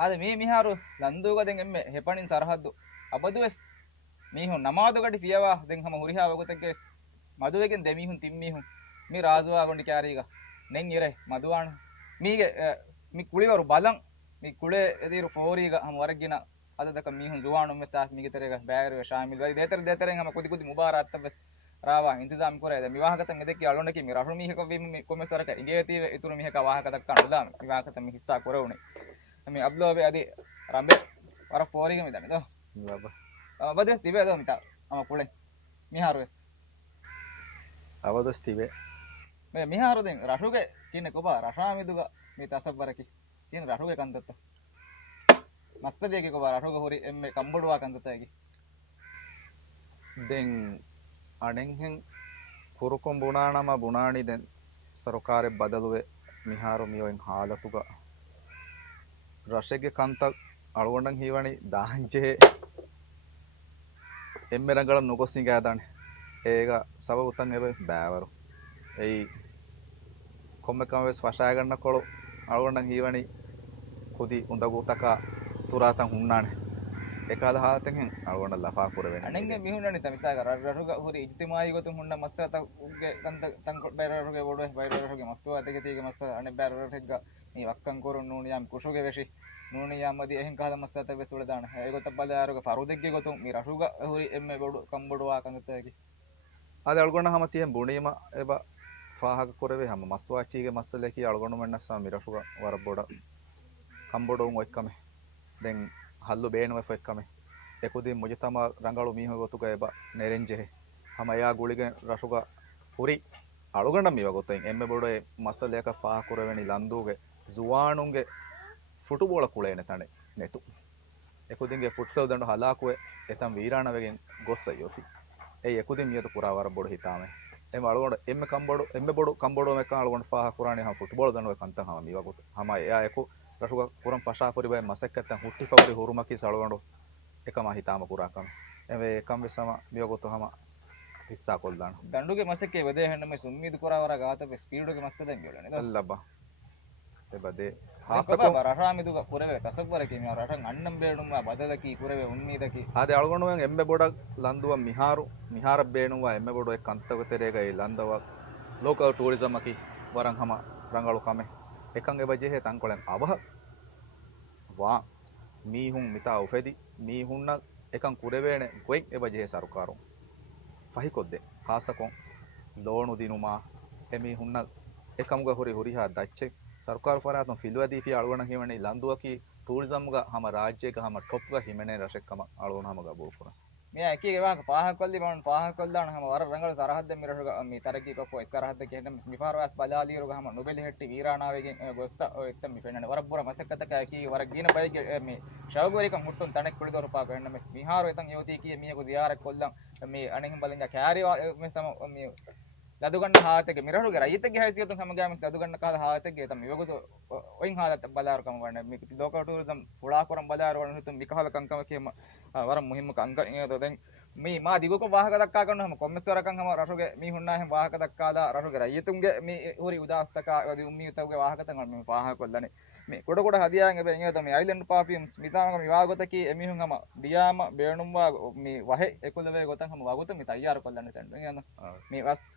ආද මේ මිහාරු ලන්දුගදෙන් එම්මේ හෙපණින් සරහද්දු අබදුවෙස් මීහුන් නමාදුගඩි පියවා දෙන් හැම හුරිහා වගතෙක්ගේ මදුවේගෙන් දෙමීහුන් තිම්මීහුන් මේ රාජුවා ගොන්ඩි කෑරීග නෙන් ඉරේ මදුවාන මීගේ මි කුලිවරු බලන් මි කුලේ එදිරු පෝරීග හැම වරගින අදදක මීහුන් ජුවාණු මෙතා මිගතරේග බෑරේ ශාමිල් වයි දෙතරෙන් හැම කුදි කුදි මුබාරත් තබ රාවා ඉන්තිසාම් කරේ මිවාහකතන් එදෙකි අලොන්නකි මි රහු මීහක වීම කොමසරක ඉංගේති ඉතුරු මීහක වාහකතක් කණුදාම මිවාහකතන් මි හිස්සා කරවුනේ මේ අබ්ලෝබේ අදී රම්බේ වර පෝරීග මිදන්නේ දෝ අවදස් තිබේ දෝ මිතා අම කුලේ මිහාරුවේ අවදස් තිබේ මේ මිහාරු දෙන් රහුගේ කින්නේ කොබා රශාමිදුග මේ තසබ්බරකි කියන රහුගේ කන්දත්ත මස්තදේගේ කොබා රහුගේ හොරි එම්මේ කම්බඩුවා කන්දතයි දෙන් අනෙන්හෙන් කුරුකොම් බුණානම බුණානි දෙන් සරකාරේ බදලුවේ මිහාරු මියෝෙන් හාලතුග රශෙගේ කන්ත අලුවණන් හීවණි දාංජේ එම්මෙරංගල නොගොස්සින් ගෑදානේ ඒක සබබුතන් එබ බෑවරු එයි කොම්මකම වෙස් වශාය ගන්නකොළු අලුවණන් හීවණි කුදි උඳගුතක තුරාතන් හුන්නානේ ඒකාද හාතෙන් අලුවණන් ලෆා පුර වෙන්නේ අනෙන්ගේ මිහුණනි තමිතා රරුග හොරි ඉජ්තිමායි ගොතුන් හුන්න මස්තත උගේ කන්ත තන් බෑරරුගේ බොඩේ බෑරරුගේ මස්තව අතේ තීගේ මස්ත අනේ බෑරරුගෙ මේ වක්කන් කරු නූනියම් කුෂුගේ වෙෂි නූනියම්මදී එහෙන් කහද මස්තත වෙසුල දාන ඒ ගොත බලාරුගේ ෆරුදෙක්ගේ ගොතුන් මේ රරුග හොරි එම්මේ බොඩු කම්බඩුවා කන්තතේකි අද අලුගොන්න හැම තියෙන් බුණීම එබ ෆාහක කරවේ හැම මස්තුවාචීගේ මස්සලේකී අලුගොන්න මෙන්නස්සා මිරෂුග වර බොඩ කම්බඩුන් ඔක්කමේ දැන් හල්ලු බේනව එක්කමේ එකුදී මුජතම රංගලු මීහ ගොතුක එබ නෙරෙන්ජේ හැම යා ගුලිගේ රෂුග හොරි අලුගොන්න මීව ගොතෙන් එම්මේ බොඩේ මස්සලේක ෆාහ කරවෙනි ලන්දුගේ ජුවාණුන්ගේ ෆුටුබෝල කුලේ නැතනේ නෙතු එකුදින්ගේ ෆුට්සල් දඬු හලාකුවේ එතම් වීරාණවගෙන් ගොස්සයෝති ඒ එකුදින් මියතු පුරා වර බොඩ හිතාමේ එම අලුගොන්න එම්මේ කම්බඩු එම්මේ බොඩු කම්බඩු මේක අලුගොන්න ෆාහ කුරාණි හම ෆුටුබෝල දඬු කන්තන් හම මීව ගොත හම එයා එකු රෂුග කුරම් පෂා පරිබය මසෙක්කතන් හුට්ටි පවරි හුරුමකි සලුගොන්න එකම හිතාම පුරාකම එමේ එකම් වෙසම මිය ගොත හම හිස්සා කොල්දාන දඬුගේ මසෙක්කේ වෙදේ හෙන්න මේ සුම්මීදු කරා වර ගාත ස්පීඩුගේ මස්ත දැන් ගියලනේ අල්ලබා එබදේ ಹಾಸಕೋ ರಹಾಮಿದು ಕುರವೆ ಕಸಬ್ಬರಕಿ ಮಿ ರಹಂ ಅನ್ನಂ ಬೇಣುವ ಬದಲಕಿ ಕುರವೆ ಉನ್ಮೀದಕಿ ಆದೆ ಅಳಗೊಂಡುವ ಎಮ್ಮೆ ಬೋಡ ಲಂದುವ ಮಿಹಾರ ಬೇಣುವ ಎಮ್ಮೆ ಬೋಡ ಕಂತವ ತೆರೆಗ ಈ ಲಂದವ ಲೋಕಲ್ ಟೂರಿಸಂ ಅಕಿ ವರಂ ಹಮ ರಂಗಳು ಕಮೆ එකං එබජේ හේ තංකොලෙන් අවහ වා මීහුන් මිතා උෆෙදි මීහුන්න එකං කුරවේන ගොයික් එබජේ සරුකාරු ෆහිකොද්දේ හාසකොන් ලෝණු දිනුමා එමි හුන්න එකමුග හොරි හොරිහා දච්චෙ ಸರ್ಕಾರ ಫರಾತಂ ಫಿಲ್ವದಿ ಅಳವಣ ಹಿಮಣಿ ಲಂದುವಕಿ ಟೂರಿಸಂಗ ಹಮ ರಾಜ್ಯಗ ಹಮ ಟಾಪ್ಗ ಹಿಮನೆ ರಶಕ್ಕಮ ಅಳವಣ ಹಮಗ ಬೋಪುರ ಮೇ ಅಕಿಗೆ ವಾಕ ಪಾಹಕೊಲ್ಲಿ ಬಣ ಪಾಹಕೊಲ್ದಾಣ ಹಮ ವರ ರಂಗಳ ಸರಹದ್ದ ಮಿರಹುಗ ಮಿ ತರಕಿ ಕಪ್ಪು ಎಕ್ಕರಹದ್ದ ಕೆಂದ ಮಿಫಾರವಾಸ್ ಬಲಾಲಿರುಗ ಹಮ ನುಬೆಲಿ ಹೆಟ್ಟಿ ವೀರಾಣಾವೆಗೆ ಗೊಸ್ತ ಎತ್ತ ಮಿ ಫೆಣ್ಣನೆ ವರಬ್ಬುರ ಮಸಕ್ಕತಕ ಅಕಿ ವರ ಗೀನ ಬೈಗೆ ಮಿ ಶವಗೋರಿಕಂ ಹುಟ್ಟುನ್ ತಣಕ್ ಕುಳಿದೋರು ಪಾಕ ಎಣ್ಣ ಮಿ ಮಿಹಾರು ಎತಂ ಯೋತಿ ಕಿ ಮಿಯಗು ದಿಯಾರ ಕೊಲ್ಲಂ ಮಿ ಅಣೆಹಿಂ ಬಲಿಂಗ ಕ್ಯಾರಿ ಮಿ ಸಮ ಮಿ ලදුගන්න හාතගේ මිරහුගේ රයිතගේ හැසියතුන් හැමගෑම ලදුගන්න කාල හාතගේ තම යොගතු ඔයින් හාලත් බලාරකම ගන්න මේ ලෝකල් ටූරිසම් පුලා කරම් බලාර වන හිතුම් මිකහල කංකම කියම වර මුහිම්ම කංක ඉනද දැන් මේ මා දිගක වාහක දක්කා කරනම කොම්මස්තරකම් හැම රහුගේ මේ හුන්නා හැම වාහක දක්කාලා රහුගේ රයිතුන්ගේ මේ හොරි උදාස්තක වදී උම්මියතගේ වාහක තංග මේ වාහක කොල්ලනේ මේ කොට කොට හදියාන් එබේ ඉනද මේ අයිලන්ඩ් පර්ෆියුම්ස් මිතාමක මේ වාගතකී එමිහුන් හැම දියාම බේණුම් වා මේ වහෙ එකුලවේ ගොතන් හැම වාගත මේ තයාර කොල්ලන්නේ තැන් මේ වස්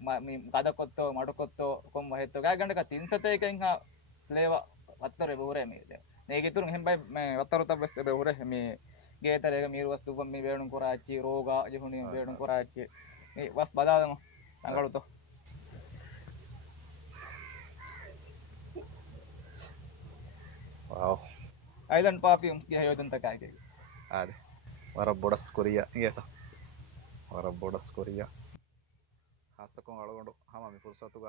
කදකොත්තෝ මඩකොත්තෝ කොම් වහෙත්තෝ ගෑ ගණ්ඩක තින්සතේකෙන් හා ෆ්ලේව වත්තර බෝරේ මේ මේක ඉතුරු හැම්බයි මේ වත්තර තබස් බෝරේ මේ ගේතරේක මීරු වස්තු කොම් මේ වේණුම් කරාච්චි රෝගා ජහුනි වේණුම් කරාච්චි මේ වස් බදාදම සංගලුතෝ ವಾವ್ ಐಲಂಡ್ ಪರ್ಫ್ಯೂಮ್ಸ್ ಗೆ ಯೋಜನ್ ತಕಾಗೆ ಆದೆ ವರ ಬೊಡಸ್ ಕೊರಿಯಾ ಇಂಗೇತ ವರ ಬೊಡಸ್ ಕೊರಿಯಾ ಹಾಸಕೊಂ ಅಳಗೊಂಡು ಹಮ ಮಿ ಪುರ್ಸತುಗ